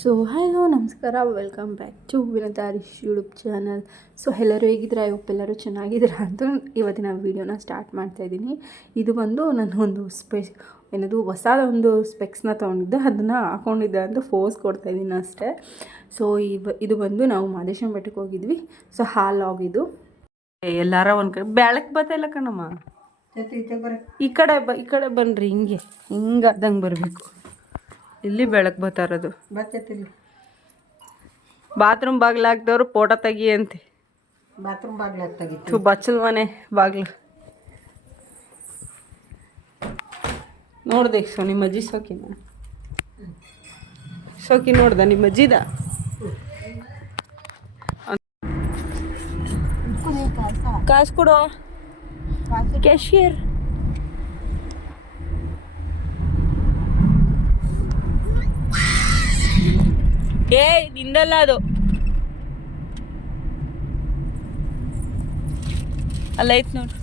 So hello ನಮಸ್ಕಾರ, welcome back to Vinatha Harish YouTube channel. So ಎಲ್ಲರೂ ಹೇಗಿದ್ದೀರಾ? ಎಲ್ಲರೂ ಚೆನ್ನಾಗಿದ್ದೀರಾ ಅಂತ ಇವತ್ತಿನ ವೀಡಿಯೋನ ಸ್ಟಾರ್ಟ್ ಮಾಡ್ತಾಯಿದ್ದೀನಿ. ಇದು ಬಂದು ನಾನು ಒಂದು ಹೊಸದ ಒಂದು ಸ್ಪೆಕ್ಸ್ನ ತೊಗೊಂಡಿದ್ದೆ, ಅದನ್ನು ಹಾಕ್ಕೊಂಡಿದ್ದೆ ಅಂತ ಫೋಸ್ ಕೊಡ್ತಾಯಿದ್ದೀನಿ ಅಷ್ಟೇ. ಸೊ ಇದು ಬಂದು ನಾವು ಮಾದೇಶ್ವರ ಬೆಟ್ಟಕ್ಕೆ ಹೋಗಿದ್ವಿ. ಸೊ ಹಾಲ್ ಆಗಿದ್ದು ಎಲ್ಲಾರ ಒಂದು ಕಡೆ ಬೆಳಕು ಬರ್ತಾಯಿಲ್ಲ ಕಣಮ್ಮ, ಈ ಕಡೆ ಬನ್ನಿರಿ, ಹಿಂಗೆ ಅದಂಗೆ ಬರಬೇಕು. ಇಲ್ಲಿ ಬೆಳಕು ಬರ್ತಾ ಇರೋದು. ಬಾತ್ರೂಮ್ ಬಾಗಿಲಾಗ್ದವ್ರು ಫೋಟೋ ತೆಗಿಯಂತೆ. ಬಾತ್ರೂಮ್ ಬಾಗಿಲಾಗ್ತಾಗಿತ್ತು ಬಚ್ಚಲ್ ಮನೆ ಬಾಗಿಲು ನೋಡ್ದೆ. ಸೊ ನಿಮ್ಮ ಅಜ್ಜಿ ಸೋಕಿ ನೋಡ್ದ ನಿಮ್ಮ ಅಜ್ಜಿದ? ಕಾಸು ಕೊಡೋ ಕ್ಯಾಶಿಯರ್. ಏಯ್ ನಿಂದಲ್ಲ ಅದು, ಅಲ್ಲ ಐತ್ ನೋಡು.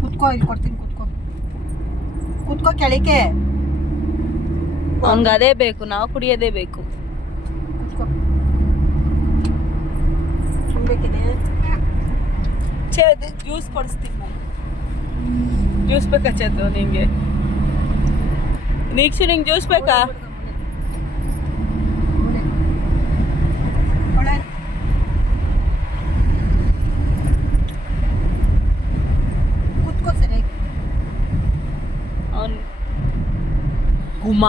ಕುತ್ಕೋ, ಇಲ್ಲಿ ಕೊಡ್ತೀನಿ, ಕುತ್ಕೋ ಕೆಳಗೆ. ಅವ್ನಿಗೆ ಅದೇ ಬೇಕು, ನಾವು ಕುಡಿಯೋದೇ ಬೇಕು. ಬೇಕಿದೆ ಜ್ಯೂಸ್ ಕೊಡಿಸ್ತೀನಿ. ಜ್ಯೂಸ್ ಬೇಕಾ ಚೇತು ನಿಂಗೆ? ನಿಂಗೆ ಜ್ಯೂಸ್ ಬೇಕಾ? ಕುತ್ಕೋ ಸರಿ. ಅವನು ಗುಮ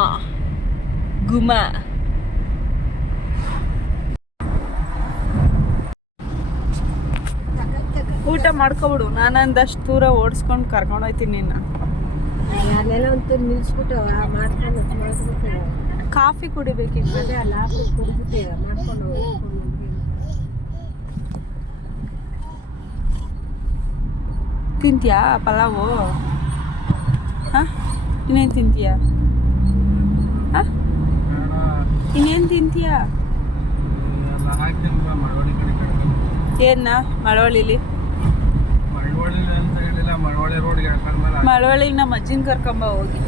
ಊಟ ಮಾಡ್ಕೊಬಿಡು. ನಾನಂದಷ್ಟು ದೂರ ಓಡಿಸ್ಕೊಂಡು ಕರ್ಕೊಂಡು ಹೋಗ್ತೀನಿ ನಿನ್ನ. ಅಲ್ಲೆಲ್ಲ ಒಂದು ನಿಲ್ಸ್ಬಿಟ್ಟು ಮಾಡ್ಕೊಂಡು ಕಾಫಿ ಕುಡಿಬೇಕಿತ್ತು. ಅದೇ ಅಲ್ಲ ಕುಡಿಬಿಟ್ಟು ಮಾಡ್ಕೊಂಡು ತಿಂತೀಯಾ ಪಲಾವು? ಹಾಂ, ಇನ್ನೇನು ತಿಂತೀಯಾ? ಹಾಂ, ಇನ್ನೇನು ತಿಂತೀಯಾ? ಏನ ಮಳವಳ್ಳಿಲಿ? ಮಳವಳ್ಳಿಗೆ ನಮ್ಮ ಅಜ್ಜಿನ ಕರ್ಕೊಂಬ ಹೋಗಿ.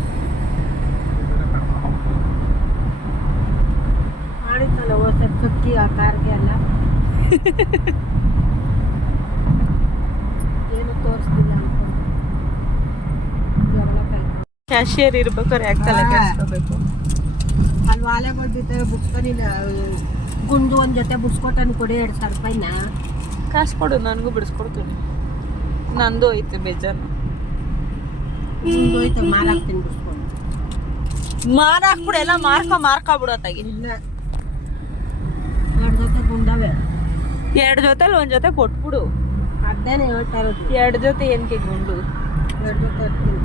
ಮಾಡಿತ್ತಲ್ಲ ಹೋದ ಕಕ್ಕಿ ಆ ಕಾರ್ಗೆ ಎಲ್ಲ ಏನು ತೋರಿಸ್ತಿಲ್ಲ ಅನ್ಕೊಂಡು ಕ್ಯಾಶಿಯರ್ ಇರ್ಬೇಕಾದ್ರೆ ಯಾಕೆ ಕೆಡಿಸ್ಕೋಬೇಕು? ಅಲ್ಲಿ ವಾಲೆಗಳು ಬಿದ್ದರೆ ಬುಡ್ಸ್ಕೊಂಡಿಲ್ಲ. ಗುಂಡು ಒಂದು ಜೊತೆ ಬುಡ್ಸ್ಕೊಟ್ಟನು ಕೊಡಿ 2,000 ರೂಪಾಯಿನ. ಕಾಸು ಕೊಡು, ನನಗೂ ಬಿಡಿಸ್ಕೊಡ್ತೀನಿ. ನಂದು ಐತೆ ಬೇಜಾನು. ಹೋಯ್ತು ಮಾರಾಕ್ತೀನಿ ಬಿಡ್ಸ್ಕೊಂಡು. ಮಾರಾಕ್ಬಿಡು, ಎಲ್ಲ ಮಾರ್ಕೊಬಿಡೋತ್ತಾಗಿ. ಇಲ್ಲ 2 ಜೊತೆ ಗುಂಡವೆ. 2 ಜೊತೆಲಿ 1 ಜೊತೆ ಕೊಟ್ಬಿಡು. ಅದೇನೆ ಹೇಳ್ತಾ ಇರೋದು. 2 ಜೊತೆ ಏನಕ್ಕೆ ಗುಂಡು? 2 ಜೊತೆ ಹಾಕ್ತೀನಿ.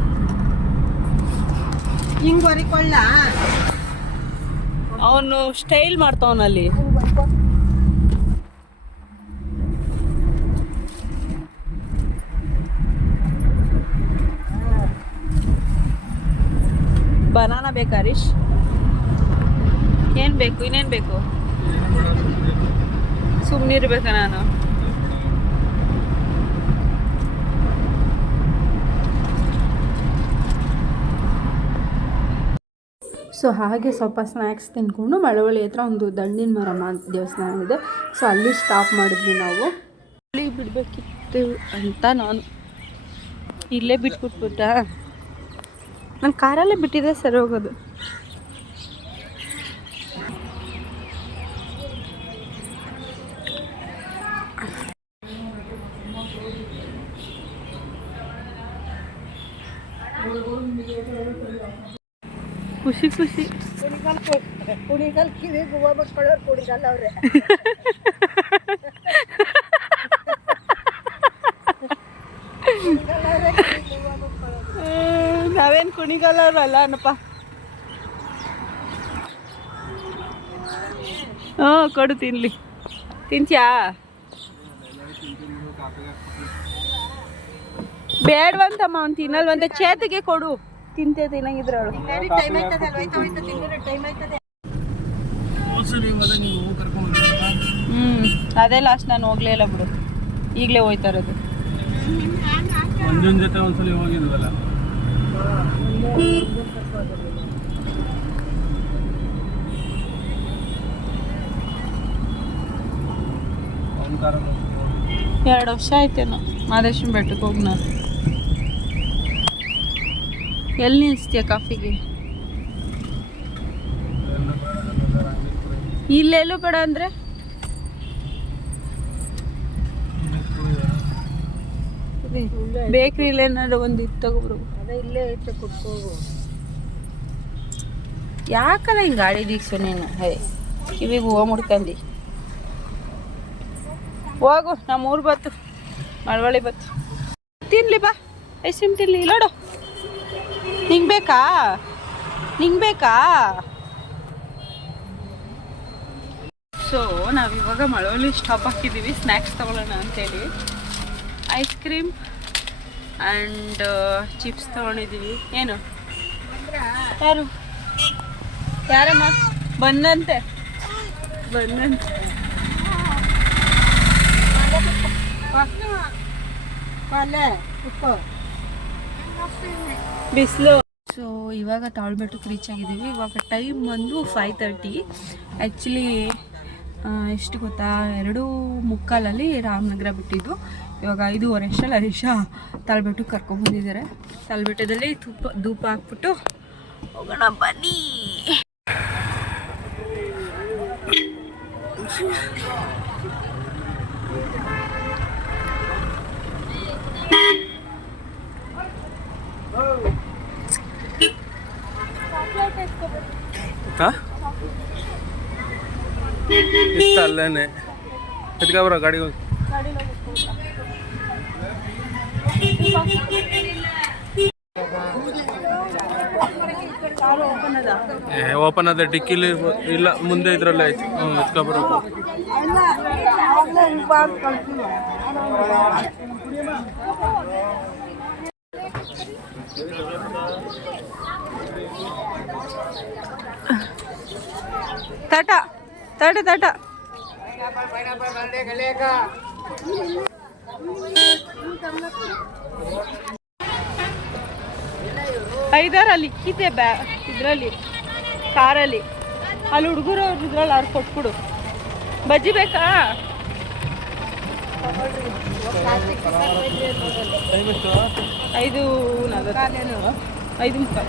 ಹಿಂಗೆ ಹೊರಿಕೊಳ್ಳ. ಅವನು ಸ್ಟೈಲ್ ಮಾಡ್ತಾವನಲ್ಲಿ. ಬನಾನಾ ಬೇಕಾ ಹರೀಶ್? ಏನು ಬೇಕು? ಇನ್ನೇನು ಬೇಕು? ಸುಮ್ಮನಿರ್ಬೇಕಾ ನಾನು? ಸೊ ಹಾಗೆ ಸ್ವಲ್ಪ ಸ್ನ್ಯಾಕ್ಸ್ ತಿನ್ಕೊಂಡು ಮಳವಳ್ಳಿ ಹತ್ರ ಒಂದು ದಂಡಿನ ಮರಮ್ಮ ದೇವಸ್ಥಾನ ಇದೆ. ಸೊ ಅಲ್ಲಿ ಸ್ಟಾಪ್ ಮಾಡಿದ್ವಿ ನಾವು. ಅಲ್ಲಿ ಬಿಡಬೇಕಿತ್ತು ಅಂತ ನಾನು ಇಲ್ಲೇ ಬಿಟ್ಬಿಟ್ಬಿಟ್ಟ. ನಾನು ಕಾರಲ್ಲೇ ಬಿಟ್ಟಿದ್ದೆ ಸರಿ ಹೋಗೋದು. ಖುಷಿ ಕುಣಿಗಲ್ ಕಿವಿ ಗುವ ಮಕ್ಕಳವ್ರು ಕುಣಿಗಲ್ ಅವ್ರೆ. ನಾವೇನು ಕುಣಿಗಲ್ಲವ್ರು ಅಲ್ಲ ಅನ್ನಪ್ಪ. ಕೊಡು ತಿನ್ಲಿ. ತಿಂತ್ಯಾ? ಬೇಡವಂತಮ್ಮ, ಅವ್ನು ತಿನ್ನಲ್ವಂತ. ಚೇತಿಗೆ ಕೊಡು, ತಿನ್ನಂಗಿದ್ರೆ ಅವಳು. ಅದೇ ಲಾಸ್ಟ್ ನಾನು ಹೋಗ್ಲೇ ಇಲ್ಲ ಬಿಡು, ಈಗಲೇ ಹೋಯ್ತಾ ಇರೋದು. ಮಂಜುನ್ ಜೊತೆ ಒಂದ್ಸಲಿ ಹೋಗಿದ್ವಲ್ಲ. ಎರಡು ವರ್ಷ ಆಯ್ತೇನೋ ಮಾದೇಶ್ವರ ಬೆಟ್ಟಕ್ಕೆ ಹೋಗಿ ನಾನು. ಎಲ್ಲಿ ನಿಲ್ಲಿಸ್ತೀಯ ಕಾಫಿಗೆ? ಇಲ್ಲೆಲ್ಲೂ ಬೇಡ ಅಂದರೆ ಬೇಕ್ರಿಲಿ ಏನಾದ್ರು ಒಂದು ಇದು ತಗೊಬ್ರು. ಅದೇ ಇಲ್ಲೇ ಐತೆ ಕುತ್ಕೋಗು. ಯಾಕಲ್ಲ ಹಿಂಗೆ ಗಾಡಿ ದೀಕ್ಷು ನೀನು? ಹೇ ಕಿವಿಗೆ ಹೂವು ಮುಡ್ಕಂಡು ಹೋಗು. ನಮ್ಮ ಊರು ಬತ್ತು, ಮಳವಳ್ಳಿ ಬತ್ತು. ತಿನ್ಲಿ ಬಾ, ಐಸ್ ಕ್ರೀಮ್ ತಿನ್ಲಿ. ನೋಡು, ನಿಂಗೆ ಬೇಕಾ? ನಿಂಗೆ ಬೇಕಾ? ಸೊ ನಾವಿವಾಗ ಮಳವಳ್ಳಿ ಸ್ಟಾಪ್ ಹಾಕಿದ್ದೀವಿ ಸ್ನ್ಯಾಕ್ಸ್ ತೊಗೊಳ್ಳೋಣ ಅಂತೇಳಿ. ಐಸ್ ಕ್ರೀಮ್ ಆ್ಯಂಡ್ ಚಿಪ್ಸ್ ತೊಗೊಂಡಿದ್ದೀವಿ. ಏನು ಯಾರು ಯಾರಮ್ಮ ಬಂದಂತೆ ಬಿಸಿಲು. ಸೊ ಇವಾಗ ತಾಳ್ಬೆಟ್ಟಕ್ಕೆ ರೀಚ್ ಆಗಿದ್ದೀವಿ. ಇವಾಗ ಟೈಮ್ ಬಂದು 5:30. ಆ್ಯಕ್ಚುಲಿ ಎಷ್ಟು ಗೊತ್ತಾ, 2:45 ರಾಮನಗರ ಬಿಟ್ಟಿದ್ದು. ಇವಾಗ 5:15 ಅಷ್ಟಲ್ಲಿ ಹರೀಶ ತಾಳ್ಬೆಟ್ಟಕ್ಕೆ ಕರ್ಕೊಂಡ್ಬಂದಿದ್ದಾರೆ. ತಾಳ್ಬೆಟ್ಟದಲ್ಲಿ ಧೂಪ ಹಾಕ್ಬಿಟ್ಟು ಹೋಗೋಣ ಬನ್ನಿ. ಇಷ್ಟ ಅಲ್ಲೇನೆ ಎತ್ಕೊಬರ ಗಾಡಿ ಹೋಗಿ. ಓಪನ್ ಅದ ಡಿಕ್ಕಿಲಿ ಇಲ್ಲ, ಮುಂದೆ ಇದ್ರಲ್ಲೇ ಐತಿ. ಎತ್ಕೊಬರ. ತಾಟ ತಾಟ ತಾಟ. ಐದಾರಲ್ಲಿ ಇಕ್ಕಿದ್ದೆ ಇದರಲ್ಲಿ ಕಾರಲ್ಲಿ. ಅಲ್ಲಿ ಹುಡುಗರು ಅವ್ರು ಇದ್ರಲ್ಲಿ ಅವ್ರು ಕೊಟ್ಬಿಡು. ಬಜ್ಜಿ ಬೇಕಾ? 5:45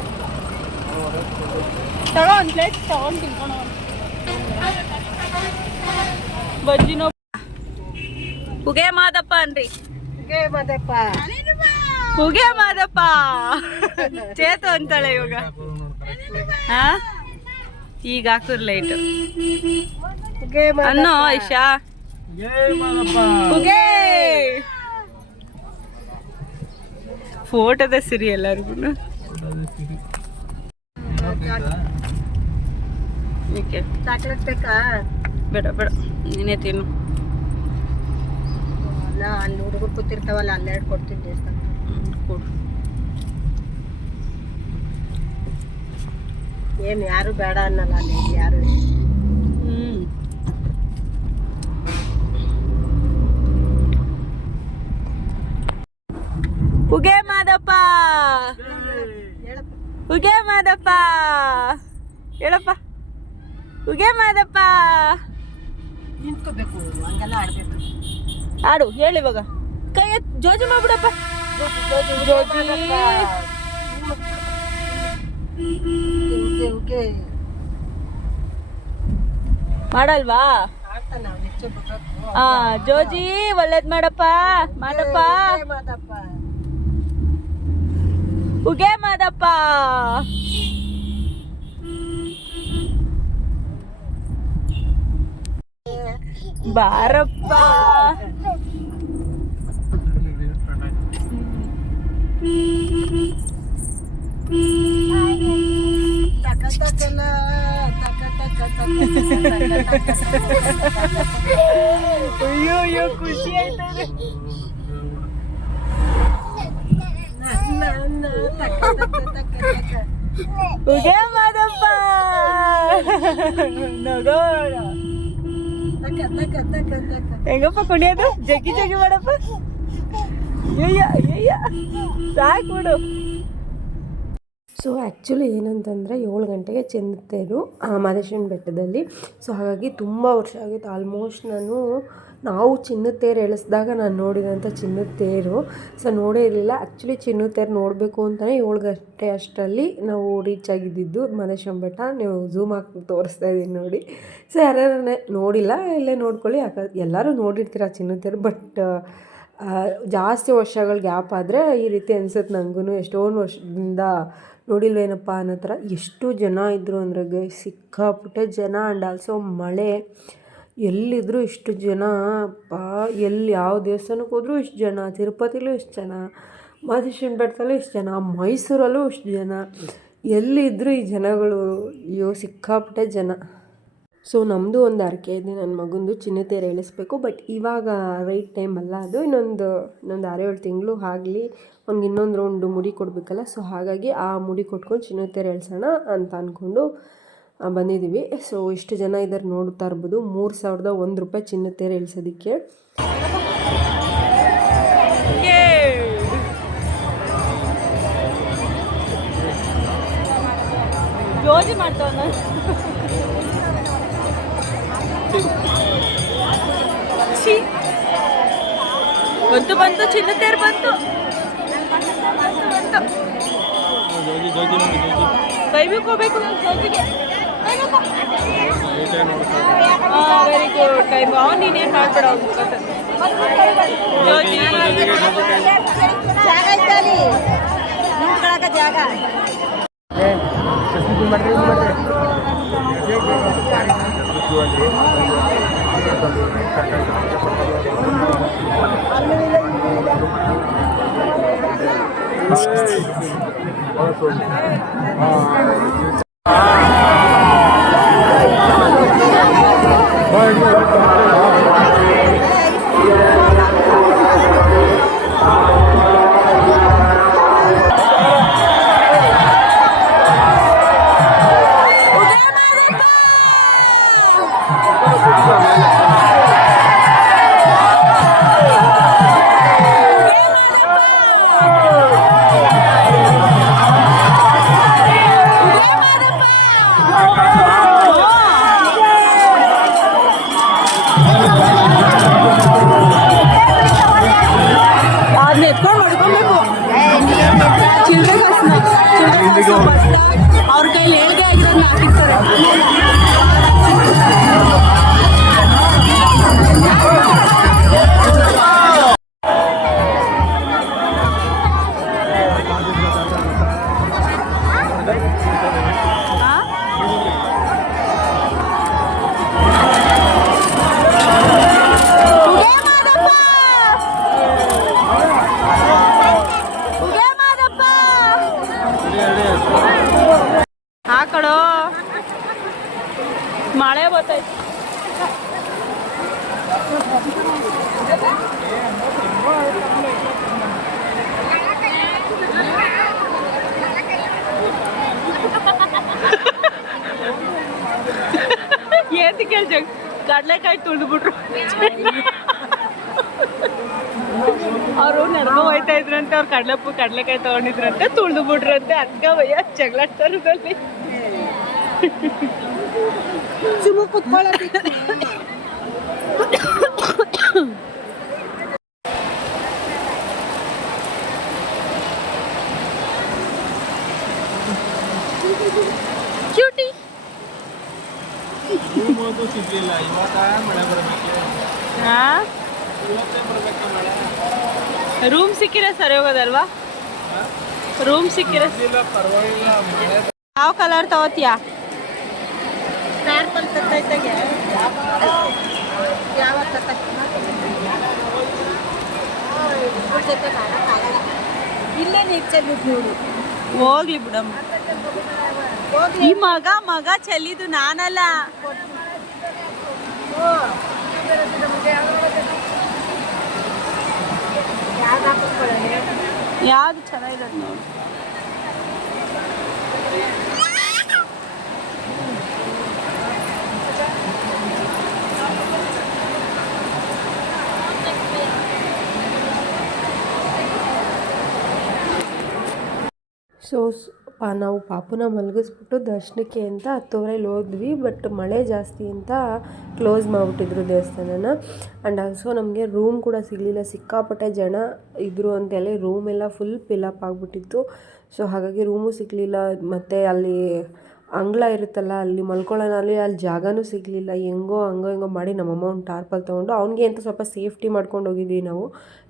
ತಗೋ. ಒಂದು ಪ್ಲೇಟ್ ತಗೊಂಡು ತಿನ್ಕೊಂಡು ಬಜ್ಜಿನೋ. ಹುಗೆ ಮಾದಪ್ಪ ಅನ್ರಿ. ಹುಗೆ ಮಾದಪ್ಪ ಚೇತು ಅಂತಾಳೆ ಇವಾಗ. ಹಾ ಈಗ ಹಾಕುರ್ ಲೈಟ್ ಅನ್ನೋ ಐಶಾ. ಹುಗೆ ಫೋಟೋದ ಸಿರಿ ಎಲ್ಲರಿಗೂ. ಚಾಕ್ಲೇಟ್ ಬೇಕಾ? ಬೇಡ ಬೇಡ, ನೀನೇ ತಿನ್ನು. ಅಲ್ಲಿ ಹುಡುಗರು ಕೂತಿರ್ತಾವಲ್ಲ, ಅಲ್ಲೇ ಕೊಡ್ತಿದ್ದೆ. ಕೊಡು. ಏನು ಯಾರು ಬೇಡ ಅನ್ನಲ್ಲ ಅಲ್ಲಿ ಯಾರು. ಹುಗೆ ಮಾದಪ್ಪ, ಹುಗೆ ಮಾದಪ್ಪ, ಹೇಳಪ್ಪ. ಹುಗೆ ಮಾದಪ್ಪ ನಿಂತ್ಕೋಬೇಕು, ಹಂಗೆಲ್ಲ ಆಡ್ಬೇಕು. ಆಡು, ಹೇಳಿ ಇವಾಗ. ಕೈ ಜೋಜಿ ಮಾಡ್ಬಿಡಪ್ಪ. ಮಾಡಲ್ವಾ? ಜೋಜಿ ಒಳ್ಳೇದ್ ಮಾಡಪ್ಪ. ಮಾದಪ್ಪ, ಹುಗೆ ಮಾದಪ್ಪ. ಬಾರಪ್ಪ. ಅಯ್ಯೋ ಅಯ್ಯೋ, ಖುಷಿ ಆಯ್ತದೆ. ಹುಗೆ ಮಾದಪ್ಪ ನಗೋಣ. ಹೆಂಗಪ್ಪ ಕುಣಿಯೋದು? ಜಗ್ಗಿ ಜಗ್ಗಿ ಮಾಡಪ್ಪ. ಅಯ್ಯ ಅಯ್ಯ, ಸಾಕು ಬಿಡು. ಸೊ ಆ್ಯಕ್ಚುಲಿ ಏನಂತಂದರೆ 7 ಗಂಟೆಗೆ ಚೆಂದುತ್ತೇರು ಮಹದೇಶ್ವರನ ಬೆಟ್ಟದಲ್ಲಿ. ಸೊ ಹಾಗಾಗಿ ತುಂಬ ವರ್ಷ ಆಗಿತ್ತು. ಆಲ್ಮೋಸ್ಟ್ ನಾವು ಚಿನ್ನದ ತೇರು ಎಳೆಸಿದಾಗ ನಾನು ನೋಡಿದಂಥ ಚಿನ್ನದ ತೇರು. ಸೊ ನೋಡೇ ಇರಲಿಲ್ಲ. ಆ್ಯಕ್ಚುಲಿ ಚಿನ್ನದ ತೇರು ನೋಡಬೇಕು ಅಂತಲೇ 7 ಗಂಟೆ ಅಷ್ಟರಲ್ಲಿ ನಾವು ರೀಚ್ ಆಗಿದ್ದಿದ್ದು ಮಹದೇಶ್ವರನ ಬೆಟ್ಟ. ನೀವು ಝೂಮ್ ಹಾಕಿ ತೋರಿಸ್ತಾ ಇದ್ದೀನಿ ನೋಡಿ. ಸೊ ಯಾರ್ಯಾರು ನೋಡಿಲ್ಲ ಇಲ್ಲೇ ನೋಡ್ಕೊಳ್ಳಿ. ಯಾಕಂದ್ರೆ ಎಲ್ಲರೂ ನೋಡಿರ್ತೀರ ಚಿನ್ನದ ತೇರು. ಬಟ್ ಜಾಸ್ತಿ ವರ್ಷಗಳ ಗ್ಯಾಪ್ ಆದರೆ ಈ ರೀತಿ ಅನ್ಸುತ್ತೆ ನನಗೂ. ಎಷ್ಟೊಂದು ವರ್ಷದಿಂದ ನೋಡಿಲ್ವೇನಪ್ಪ ಅನ್ನೋ ಥರ. ಎಷ್ಟು ಜನ ಇದ್ದರು ಅಂದರೆ ಸಿಕ್ಕಾಪಟ್ಟೆ ಜನ. ಆ್ಯಂಡ್ ಆಲ್ಸೋ ಮಳೆ. ಎಲ್ಲಿದ್ದರೂ ಇಷ್ಟು ಜನ. ಎಲ್ಲಿ ಯಾವ ದೇವಸ್ಥಾನಕ್ಕೆ ಹೋದರೂ ಇಷ್ಟು ಜನ, ತಿರುಪತಿಲೂ ಇಷ್ಟು ಜನ, ಮಹದೇಶ್ವರನ ಬೆಟ್ಟದಲ್ಲೂ ಇಷ್ಟು ಜನ, ಮೈಸೂರಲ್ಲೂ ಇಷ್ಟು ಜನ. ಎಲ್ಲಿದ್ದರೂ ಈ ಜನಗಳು, ಅಯ್ಯೋ ಸಿಕ್ಕಾಪಟ್ಟೆ ಜನ. ಸೊ ನಮ್ಮದು ಒಂದು ಹರಕೆ ಇದೆ, ನನ್ನ ಮಗಂದು ಚಿನ್ನ ತೇರು ಎಳೆಸ್ಬೇಕು. ಬಟ್ ಇವಾಗ ರೈಟ್ ಟೈಮ್ ಅಲ್ಲ ಅದು. ಇನ್ನೊಂದು 6-7 ತಿಂಗಳು ಆಗಲಿ, ಅವ್ನಿಗೆ ಇನ್ನೊಂದು ರೌಂಡು ಮುಡಿ ಕೊಡಬೇಕಲ್ಲ. ಸೊ ಹಾಗಾಗಿ ಆ ಮುಡಿ ಕೊಟ್ಕೊಂಡು ಚಿನ್ನ ತೇರು ಎಳ್ಸೋಣ ಅಂತ ಅಂದ್ಕೊಂಡು ಬಂದಿದ್ದೀವಿ. ಸೊ ಇಷ್ಟು ಜನ ಇದ್ದಾರೆ ನೋಡ್ತಾ ಇರ್ಬೋದು. 3001 ರೂಪಾಯಿ ಚಿನ್ನ ತೇರು ಎಳ್ಸೋದಕ್ಕೆ. ಜೋಜಿ ಮಾಡ್ತಾವ ಬಂತು ಚಿನ್ನ ತೇರು ಬಂತು. ಕೈ ಬಿಕ್ಕೋಬೇಕು ಜೋಜಿಗೆ. Very good. ಟೈಮ್ ನೀನೇನು ಮಾಡ್ಬೇಡ. ಜೋಜಿ ಜಾಗ ಇದ್ದಲ್ಲಿ ನಿಂತ್ಕೊಳಕ ಜಾಗ. ಅದನ್ನ ಎತ್ಕೊಂಡು ಮಾಡ್ಕೊಬೇಕು. ಚಿಲ್ಲರೆ ಅವ್ರ ಕೈಲಿ ಹೇಳ್ದೆ ಆಗಿರೋದನ್ನ ಹಾಕಿರ್ತಾರೆ. ಆ ಕಡೋ ಮಳೆ ಬರ್ತೈತೆ. ಏತಿ ಕೇಳ್ಜ ಕಡಲೆಕಾಯಿ ತುಳಿದ್ಬಿಟ್ರು. ಅವರು ನಡ್ಕೊ ಹೋಯ್ತಾ ಇದ್ರಂತೆ. ಅವ್ರು ಕಡಲೆಕಾಯಿ ತಗೊಂಡಿದ್ರಂತೆ, ತುಳಿದು ಬಿಟ್ರಂತೆ. ಅಕ್ಕ ಭಯ ಜಗಳಾಡ್ತಾರದಲ್ಲಿ ಸುಮ್ಮ ಕುತ್ಕೊಳ್ಳ. ಕ್ಯೂಟಿ ಸಿಗ್ಲಿಲ್ಲ. ಇವಾಗ ಮಳೆ ಬರಬೇಕು. ರೂಮ್ ಸಿಕ್ಕಿದ್ರೆ ಸರಿ ಹೋಗೋದಲ್ವಾ? ರೂಮ್ ಸಿಕ್ಕಿದ್ರೆ ಪರವಾಗಿಲ್ಲ. ಯಾವ ಕಲರ್ ತಗೋತೀಯಾ? ಇಲ್ಲೇ ನೀರು ಹೋಗ್ಲಿ ಬಿಡಮ್ಮ. ಈ ಮಗ ಚೆಲ್ಲಿದ್ದು ನಾನಲ್ಲ. ಯಾವ್ದು ಚೆನ್ನಾಗಿರೋದು ನೋಡಿ. ಸೊ ನಾವು ಪಾಪುನ ಮಲಗಿಸ್ಬಿಟ್ಟು ದರ್ಶನಕ್ಕೆ ಅಂತ 10:30 ಹೋದ್ವಿ. ಬಟ್ ಮಳೆ ಜಾಸ್ತಿ ಅಂತ ಕ್ಲೋಸ್ ಮಾಡಿಬಿಟ್ಟಿದ್ರು ದೇವಸ್ಥಾನನ. ಆ್ಯಂಡ್ ಆಲ್ಸೋ ನಮಗೆ ರೂಮ್ ಕೂಡ ಸಿಗಲಿಲ್ಲ, ಸಿಕ್ಕಾಪಟ್ಟೆ ಜನ ಇದ್ದರು ಅಂತೇಳಿ ರೂಮೆಲ್ಲ ಫುಲ್ ಫಿಲಪ್ ಆಗಿಬಿಟ್ಟಿತ್ತು. ಸೊ ಹಾಗಾಗಿ ರೂಮು ಸಿಗಲಿಲ್ಲ. ಮತ್ತು ಅಲ್ಲಿ ಅಂಗಳ ಇರುತ್ತಲ್ಲ, ಅಲ್ಲಿ ಮಲ್ಕೊಳ್ಳೋಣ ಅಲ್ಲಿ ಜಾಗನೂ ಸಿಗಲಿಲ್ಲ. ಹೆಂಗೋ ಹಿಂಗೋ ಮಾಡಿ ನಮ್ಮಮ್ಮ ಒಂದು ಟಾರ್ಪಲ್ ತೊಗೊಂಡು ಅವ್ನಿಗೆ ಅಂತ ಸ್ವಲ್ಪ ಸೇಫ್ಟಿ ಮಾಡ್ಕೊಂಡು ಹೋಗಿದ್ವಿ ನಾವು.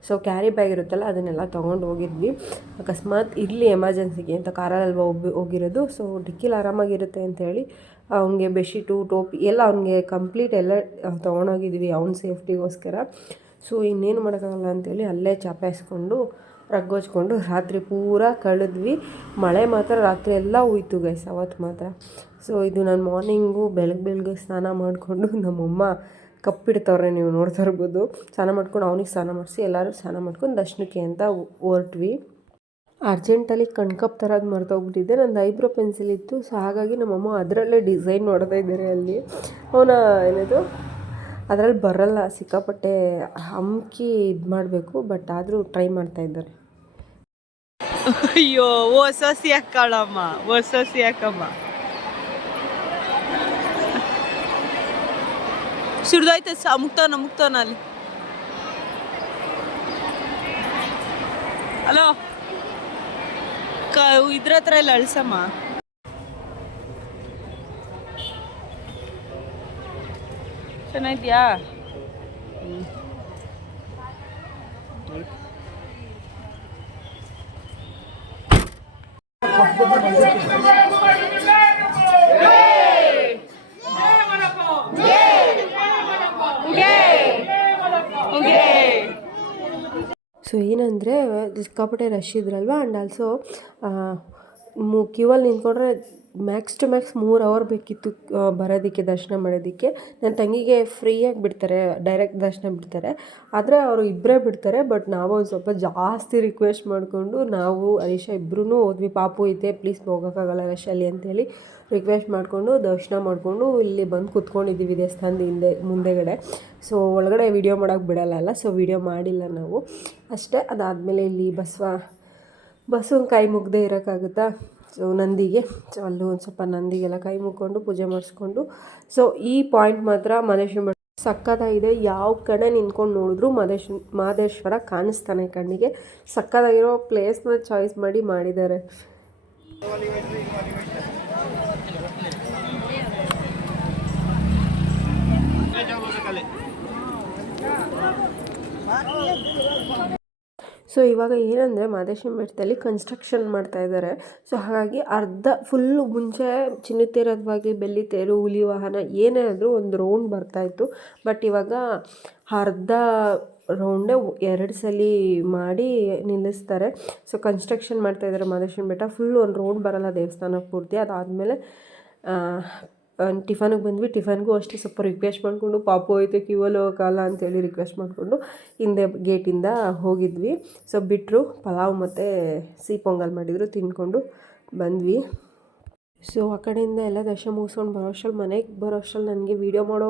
ಸೊ ಕ್ಯಾರಿ ಬ್ಯಾಗ್ ಇರುತ್ತಲ್ಲ ಅದನ್ನೆಲ್ಲ ತೊಗೊಂಡು ಹೋಗಿದ್ವಿ, ಅಕಸ್ಮಾತ್ ಇರಲಿ ಎಮರ್ಜೆನ್ಸಿಗೆ ಅಂತ. ಕಾರಲ್ವ ಹೋಗಿರೋದು, ಸೊ ಡಿಕ್ಕಿಲಿ ಆರಾಮಾಗಿರುತ್ತೆ ಅಂಥೇಳಿ ಅವ್ನಿಗೆ ಬೆಡ್ಶೀಟು ಟೋಪಿ ಎಲ್ಲ ಅವ್ನಿಗೆ ಕಂಪ್ಲೀಟ್ ಎಲ್ಲ ತೊಗೊಂಡೋಗಿದ್ವಿ ಅವ್ನ ಸೇಫ್ಟಿಗೋಸ್ಕರ. ಸೊ ಇನ್ನೇನು ಮಾಡೋಕ್ಕಾಗಲ್ಲ ಅಂಥೇಳಿ ಅಲ್ಲೇ ಚಾಪಾಯಿಸ್ಕೊಂಡು ರಗ್ಗೋಚ್ಕೊಂಡು ರಾತ್ರಿ ಪೂರ ಕಳೆದ್ವಿ. ಮಳೆ ಮಾತ್ರ ರಾತ್ರಿ ಎಲ್ಲ ಹೋಯ್ತು ಗೈಸ್ ಅವತ್ತು ಮಾತ್ರ. ಸೊ ಇದು ನಾನು ಮಾರ್ನಿಂಗು ಬೆಳಗ್ಗೆ ಸ್ನಾನ ಮಾಡಿಕೊಂಡು ನಮ್ಮಮ್ಮ ಕಪ್ಪಿಡ್ತವ್ರೆ, ನೀವು ನೋಡ್ತಾ ಇರ್ಬೋದು. ಸ್ನಾನ ಮಾಡ್ಕೊಂಡು ಅವ್ನಿಗೆ ಸ್ನಾನ ಮಾಡಿಸಿ ಎಲ್ಲರೂ ಸ್ನಾನ ಮಾಡ್ಕೊಂಡು ದರ್ಶನಕ್ಕೆ ಅಂತ ಹೊರಟ್ವಿ. ಅರ್ಜೆಂಟಲ್ಲಿ ಕಣ್ಕಪ್ ಥರದ್ದು ಮರ್ತೋಗ್ಬಿಟ್ಟಿದ್ದೆ. ನಂದು ಐಬ್ರೋ ಪೆನ್ಸಿಲ್ ಇತ್ತು, ಸೊ ಹಾಗಾಗಿ ನಮ್ಮಮ್ಮ ಅದರಲ್ಲೇ ಡಿಸೈನ್ ನೋಡ್ತಾ ಇದ್ದಾರೆ. ಅಲ್ಲಿ ಅವನ ಏನದು ಅದರಲ್ಲಿ ಬರಲ್ಲ, ಸಿಕ್ಕಾಪಟ್ಟೆ ಹಮ್ಕಿ ಇದು ಮಾಡಬೇಕು, ಬಟ್ ಆದರೂ ಟ್ರೈ ಮಾಡ್ತಾಯಿದ್ದಾರೆ. ಅಯ್ಯೋ ಹೊಸಸಿ ಹಾಕಳಮ್ಮ, ಹೊಸಸಿ ಹಾಕಮ್ಮ. ಸುಡ್ದೋಯ್ತು ಮುಕ್ತವನ ಅಲ್ಲಿ. ಹಲೋ ಇದ್ರ ಹತ್ರ ಎಲ್ಲ ಅಳ್ಸಮ್ಮ. ಚೆನ್ನಾಗಿದ್ಯಾ? ಸೊ ಏನಂದರೆ ಸಿಕ್ಕಾಪಟ್ಟೆ ರಶ್ ಇದ್ರಲ್ವ. ಆ್ಯಂಡ್ ಆಲ್ಸೋ ಕ್ಯೂವಲ್ಲಿ ನಿಂತ್ಕೊಂಡ್ರೆ ಮ್ಯಾಕ್ಸ್ ಟು ಮ್ಯಾಕ್ಸ್ 3 ಅವರ್ ಬೇಕಿತ್ತು ಬರೋದಕ್ಕೆ, ದರ್ಶನ ಮಾಡೋದಕ್ಕೆ. ನನ್ನ ತಂಗಿಗೆ ಫ್ರೀಯಾಗಿ ಬಿಡ್ತಾರೆ, ಡೈರೆಕ್ಟ್ ದರ್ಶನ ಬಿಡ್ತಾರೆ, ಆದರೆ ಅವರು ಇಬ್ಬರೇ ಬಿಡ್ತಾರೆ. ಬಟ್ ನಾವು ಸ್ವಲ್ಪ ಜಾಸ್ತಿ ರಿಕ್ವೆಸ್ಟ್ ಮಾಡಿಕೊಂಡು ನಾವು ಹರೀಶ ಇಬ್ಬರೂ ಹೋದ್ವಿ. ಪಾಪು ಐತೆ, ಪ್ಲೀಸ್ ಹೋಗೋಕ್ಕಾಗಲ್ಲ ರಶಲ್ಲಿ ಅಂತೇಳಿ ರಿಕ್ವೆಸ್ಟ್ ಮಾಡಿಕೊಂಡು ದರ್ಶನ ಮಾಡಿಕೊಂಡು ಇಲ್ಲಿ ಬಂದು ಕೂತ್ಕೊಂಡಿದ್ದೀವಿ ದೇವಸ್ಥಾನದ ಮುಂದೆಗಡೆ. ಸೊ ಒಳಗಡೆ ವೀಡಿಯೋ ಮಾಡೋಕ್ಕೆ ಬಿಡೋಲ್ಲ, ಸೊ ವೀಡಿಯೋ ಮಾಡಿಲ್ಲ ನಾವು ಅಷ್ಟೇ. ಅದಾದಮೇಲೆ ಇಲ್ಲಿ ಬಸ್ಸು ಕೈ ಮುಗ್ದೇ ಇರೋಕ್ಕಾಗುತ್ತಾ, ಸೊ ನಂದಿಗೆ, ಸೊ ಅಲ್ಲೂ ಒಂದು ಸ್ವಲ್ಪ ನಂದಿಗೆಲ್ಲ ಕೈ ಮುಕ್ಕೊಂಡು ಪೂಜೆ ಮಾಡಿಸ್ಕೊಂಡು. ಸೊ ಈ ಪಾಯಿಂಟ್ ಮಾತ್ರ ಮಹದೇಶ್ವರ ಬೆಟ್ಟ ಸಕ್ಕತ್ತಾಗಿದೆ. ಯಾವ ಕಡೆ ನಿಂತ್ಕೊಂಡು ನೋಡಿದ್ರು ಮಹದೇಶ್ವರ ಕಾಣಿಸ್ತಾನೆ ಕಣ್ಣಿಗೆ. ಸಕ್ಕತ್ತಾಗಿರೋ ಪ್ಲೇಸ್ನ ಚಾಯ್ಸ್ ಮಾಡಿದ್ದಾರೆ. ಸೊ ಇವಾಗ ಏನಂದರೆ ಮಹದೇಶ್ವರ ಬೆಟ್ಟದಲ್ಲಿ ಕನ್ಸ್ಟ್ರಕ್ಷನ್ ಮಾಡ್ತಾಯಿದ್ದಾರೆ. ಸೊ ಹಾಗಾಗಿ ಅರ್ಧ ಫುಲ್ಲು ಮುಂಚೆ ಚಿನ್ನದ ತೇರದ್ವಾಗಿ ಬೆಳ್ಳಿ ತೇರು, ಹುಲಿ ವಾಹನ ಏನೇ ಆದರೂ ಒಂದು ರೌಂಡ್ ಬರ್ತಾಯಿತ್ತು. ಬಟ್ ಇವಾಗ ಅರ್ಧ ರೌಂಡೇ 2 ಸಲ ಮಾಡಿ ನಿಲ್ಲಿಸ್ತಾರೆ. ಸೊ ಕನ್ಸ್ಟ್ರಕ್ಷನ್ ಮಾಡ್ತಾಯಿದ್ದಾರೆ ಮಹದೇಶ್ವರ ಬೆಟ್ಟ. ಫುಲ್ ಒಂದು ರೌಂಡ್ ಬರೋಲ್ಲ ದೇವಸ್ಥಾನ ಪೂರ್ತಿ. ಅದಾದಮೇಲೆ ಟಿಫನ್ಗೆ ಬಂದ್ವಿ. ಟಿಫನ್ಗೂ ಅಷ್ಟೇ ಸ್ವಲ್ಪ ರಿಕ್ವೆಸ್ಟ್ ಮಾಡಿಕೊಂಡು, ಪಾಪು ಐತೆ ಕ್ಯೂವಲ್ಲಿ ಹೋಗೋಕ್ಕಲ್ಲ ಅಂತೇಳಿ ರಿಕ್ವೆಸ್ಟ್ ಮಾಡಿಕೊಂಡು ಹಿಂದೆ ಗೇಟಿಂದ ಹೋಗಿದ್ವಿ. ಸೊ ಬಿಟ್ಟರು ಪಲಾವ್ ಮತ್ತು ಸಿಹಿ ಪೊಂಗಲ್ ಮಾಡಿದರು, ತಿಂದ್ಕೊಂಡು ಬಂದ್ವಿ. ಸೊ ಆ ಕಡೆಯಿಂದ ಎಲ್ಲ ದರ್ಶನ ಮುಗಿಸ್ಕೊಂಡು ಮನೆಗೆ ಬರೋ ಅಷ್ಟರಲ್ಲಿ ನನಗೆ ವೀಡಿಯೋ ಮಾಡೋ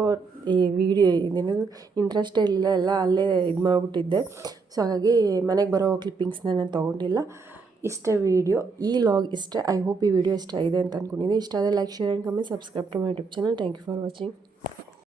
ಇದೇನದು ಇಂಟ್ರೆಸ್ಟೇ ಇರಲಿಲ್ಲ, ಎಲ್ಲ ಅಲ್ಲೇ ಇದು ಮಾಡಿಬಿಟ್ಟಿದ್ದೆ. ಸೊ ಹಾಗಾಗಿ ಮನೆಗೆ ಬರೋ ಕ್ಲಿಪ್ಪಿಂಗ್ಸ್ನ ನಾನು ತೊಗೊಂಡಿಲ್ಲ. ಇಷ್ಟೇ ವಿಡಿಯೋ, ಈ ಲಾಗ್ ಇಷ್ಟೇ. ಐ ಹೋಪ್ ಈ ವಿಡಿಯೋ ಇಷ್ಟ ಆಗಿದೆ ಅಂತ ಅಂದ್ಕೊಂಡಿದ್ದೀನಿ. ಇಷ್ಟ ಆದರೆ like, share and comment, subscribe to my YouTube channel. Thank you for watching.